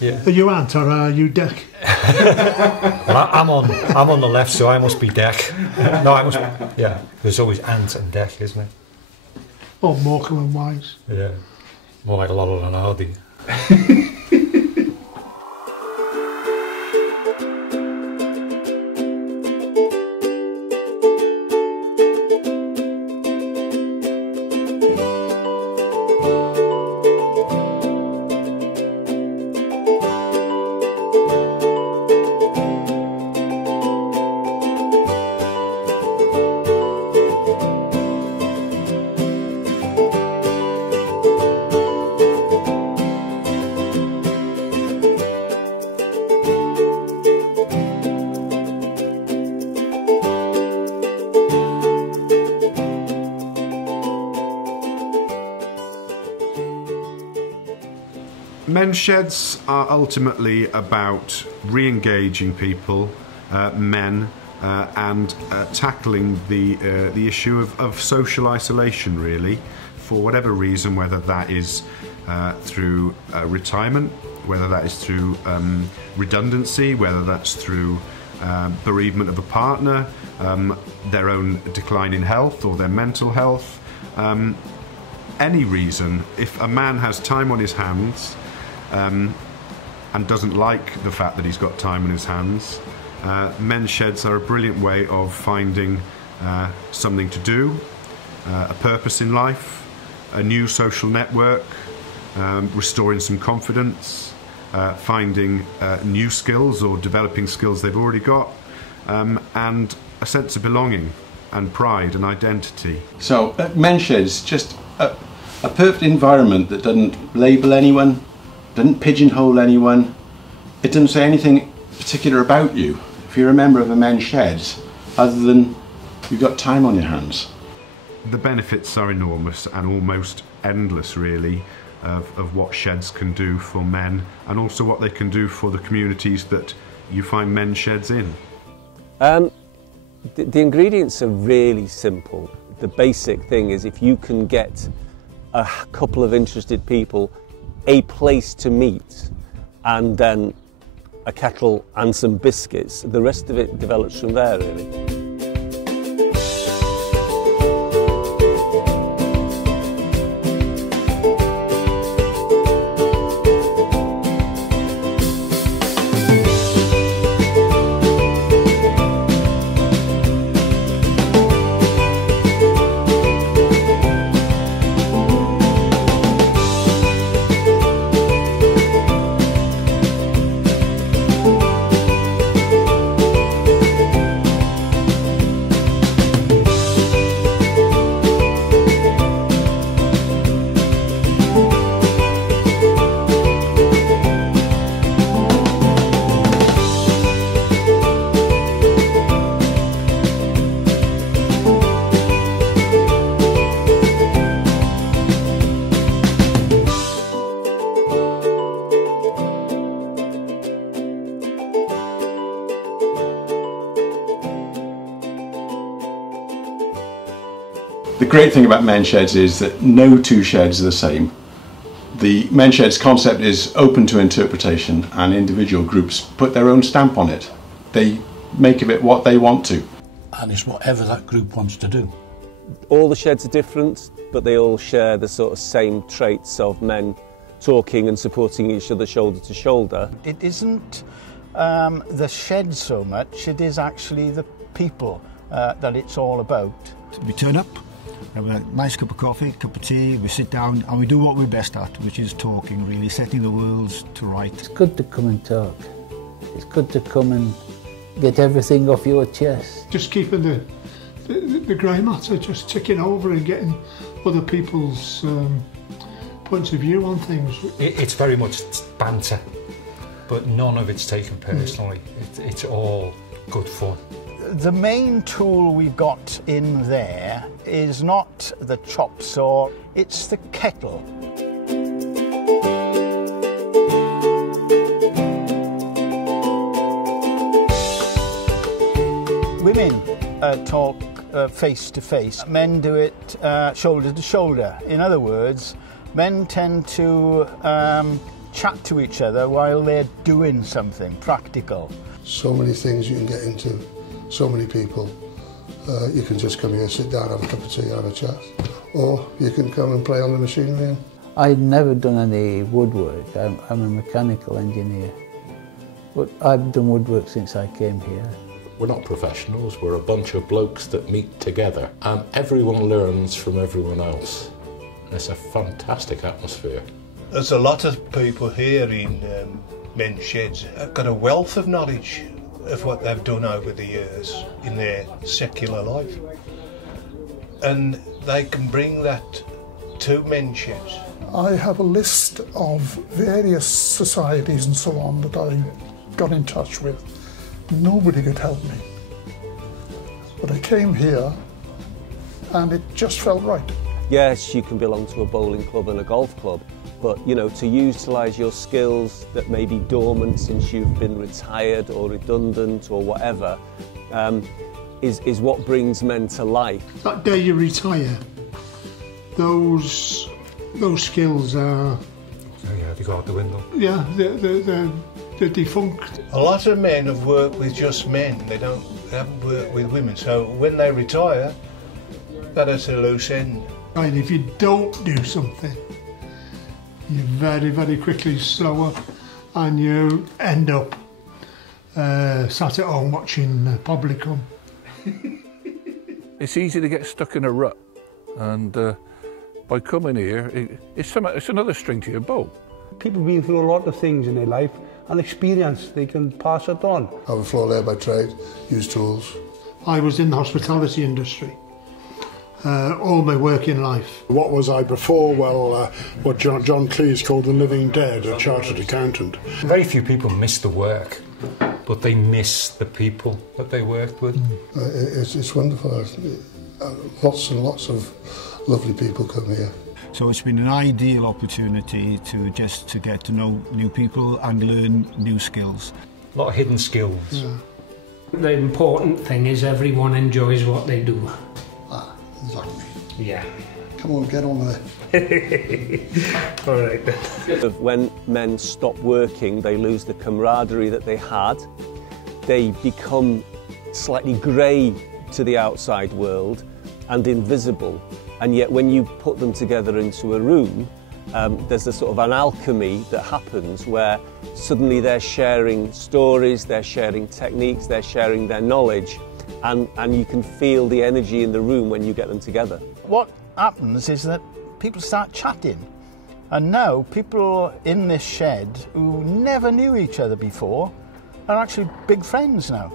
Yeah. Are you Ant or are you Deck? Well, I'm on the left, so I must be Deck. No, I must. Yeah, there's always Ant and Deck, isn't it? Or Morecambe and Wise. Yeah, more like Laurel and Hardy. Men's sheds are ultimately about re-engaging people, men, and tackling the issue of social isolation, really, for whatever reason, whether that is through retirement, whether that is through redundancy, whether that's through bereavement of a partner, their own decline in health or their mental health. Any reason, if a man has time on his hands and doesn't like the fact that he's got time on his hands, men's sheds are a brilliant way of finding something to do, a purpose in life, a new social network, restoring some confidence, finding new skills or developing skills they've already got, and a sense of belonging and pride and identity. So men's sheds, just a perfect environment that doesn't label anyone, doesn't pigeonhole anyone, it doesn't say anything particular about you if you're a member of a men's sheds, other than you've got time on your hands. The benefits are enormous and almost endless, really, of what sheds can do for men, and also what they can do for the communities that you find men's sheds in. The ingredients are really simple. The basic thing is, if you can get a couple of interested people a place to meet and then a kettle and some biscuits, the rest of it develops from there, really. The great thing about men's sheds is that no two sheds are the same. The men's sheds concept is open to interpretation, and individual groups put their own stamp on it. They make of it what they want to. And it's whatever that group wants to do. All the sheds are different, but they all share the sort of same traits of men talking and supporting each other shoulder to shoulder. It isn't the shed so much, it is actually the people that it's all about. We turn up, have a nice cup of coffee, cup of tea, we sit down and we do what we're best at, which is talking, really, setting the worlds to right. It's good to come and talk. It's good to come and get everything off your chest. Just keeping the grey matter just ticking over and getting other people's points of view on things. It's very much banter, but none of it's taken personally. It's all good fun. The main tool we've got in there is not the chop saw, it's the kettle. Women talk face to face, men do it shoulder to shoulder. In other words, men tend to chat to each other while they're doing something practical. So many things you can get into, so many people. You can just come here, sit down, have a cup of tea, have a chat. Or you can come and play on the machinery. I'd never done any woodwork. I'm a mechanical engineer. But I've done woodwork since I came here. We're not professionals, we're a bunch of blokes that meet together and everyone learns from everyone else. And it's a fantastic atmosphere. There's a lot of people here in men's sheds have got a wealth of knowledge of what they've done over the years in their secular life. And they can bring that to men's sheds. I have a list of various societies and so on that I got in touch with. Nobody could help me. But I came here and it just felt right. Yes, you can belong to a bowling club and a golf club, but you know, to utilise your skills that may be dormant since you've been retired or redundant or whatever, is what brings men to life. That day you retire, those skills are... Oh yeah, they go out the window. Yeah, they're defunct. A lot of men have worked with just men. They haven't worked with women. So when they retire, that is a loose end. And if you don't do something, you're very, very quickly slower and you end up sat at home watching public come. It's easy to get stuck in a rut, and by coming here, it's another string to your bow. People been through a lot of things in their life and experience, they can pass it on. I'm a floor layer by trade, use tools. I was in the hospitality industry all my working life. What was I before? Well, what John Cleese called the living dead, a chartered accountant. Very few people miss the work, but they miss the people that they worked with. It's wonderful. Lots and lots of lovely people come here. So it's been an ideal opportunity to get to know new people and learn new skills. A lot of hidden skills. Yeah. The important thing is everyone enjoys what they do. Exactly. Yeah. Come on, get on with it. All right then. When men stop working, they lose the camaraderie that they had. They become slightly grey to the outside world and invisible. And yet when you put them together into a room, there's a sort of an alchemy that happens where suddenly they're sharing stories, they're sharing techniques, they're sharing their knowledge, and you can feel the energy in the room when you get them together. What happens is that people start chatting, and now people in this shed who never knew each other before are actually big friends now.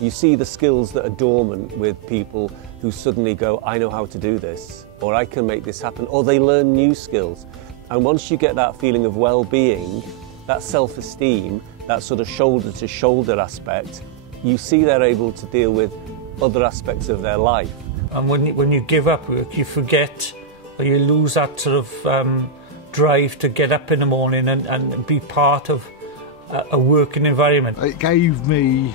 You see the skills that are dormant with people who suddenly go, I know how to do this, or I can make this happen, or they learn new skills. And once you get that feeling of well-being, that self-esteem, that sort of shoulder-to-shoulder aspect, you see they're able to deal with other aspects of their life. And when you give up work, you forget, or you lose that sort of drive to get up in the morning and be part of a working environment. It gave me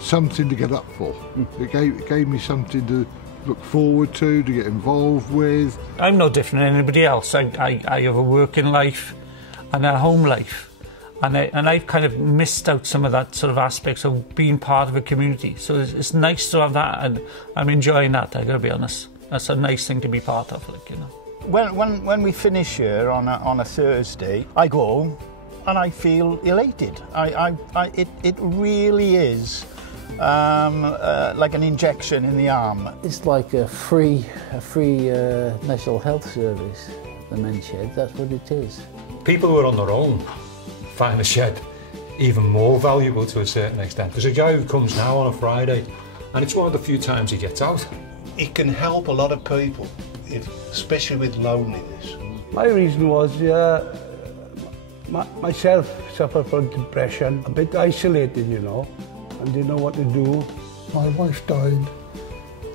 something to get up for. It gave me something to look forward to get involved with. I'm no different than anybody else. I have a working life and a home life. And I've kind of missed out some of that sort of aspects of being part of a community. So it's nice to have that, and I'm enjoying that, I gotta be honest. That's a nice thing to be part of, like, you know. When we finish here on a Thursday, I go home and I feel elated. It really is like an injection in the arm. It's like a free national health service, the men's shed. That's what it is. People who are on their own find the shed even more valuable to a certain extent. There's a guy who comes now on a Friday, and it's one of the few times he gets out. It can help a lot of people, especially with loneliness. My reason was myself suffered from depression, a bit isolated, you know, and didn't know what to do. My wife died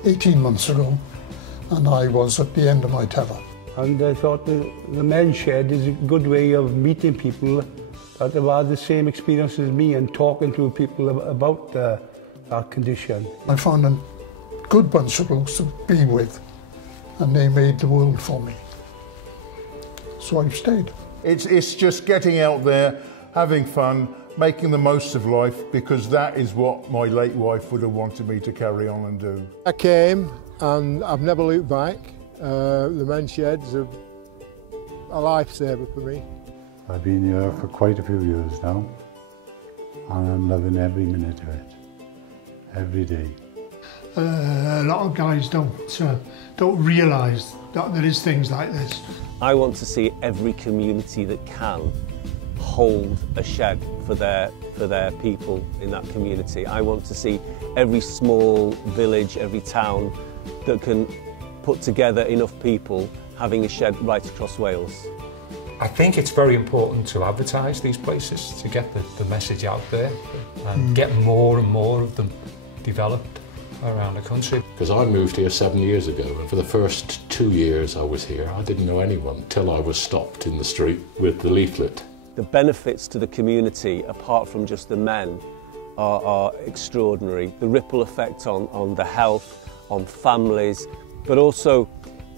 18 months ago, and I was at the end of my tether. And I thought the men's shed is a good way of meeting people that have had the same experience as me and talking to people about our condition. I found a good bunch of blokes to be with, and they made the world for me. So I've stayed. It's just getting out there, having fun, making the most of life, because that is what my late wife would have wanted me to carry on and do. I came and I've never looked back. The men's sheds are a lifesaver for me. I've been here for quite a few years now, and I'm loving every minute of it, every day. A lot of guys don't realise that there is things like this. I want to see every community that can hold a shed for their people in that community. I want to see every small village, every town that can put together enough people having a shed right across Wales. I think it's very important to advertise these places, to get the message out there and get more and more of them developed around the country. Because I moved here 7 years ago, and for the first 2 years I was here, I didn't know anyone till I was stopped in the street with the leaflet. The benefits to the community, apart from just the men, are extraordinary. The ripple effect on the health, on families, but also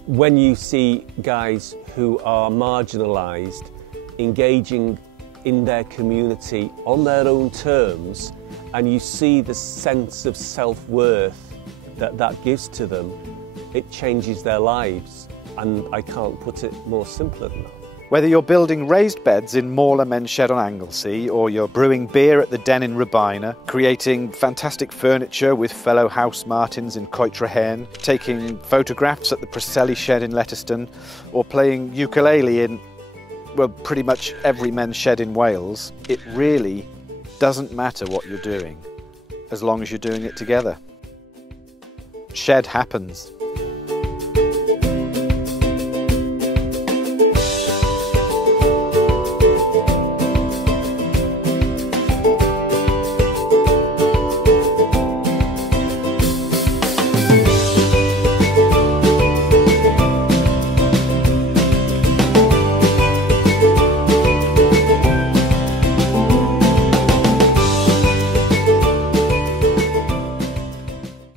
when you see guys who are marginalised engaging in their community on their own terms, and you see the sense of self-worth that gives to them, it changes their lives, and I can't put it more simpler than that. Whether you're building raised beds in Mauler Men's Shed on Anglesey, or you're brewing beer at the Den in Rabina, creating fantastic furniture with fellow house martins in Coitreherne, taking photographs at the Preseli Shed in Letterston, or playing ukulele in, well, pretty much every men's shed in Wales, it really doesn't matter what you're doing, as long as you're doing it together. Shed happens.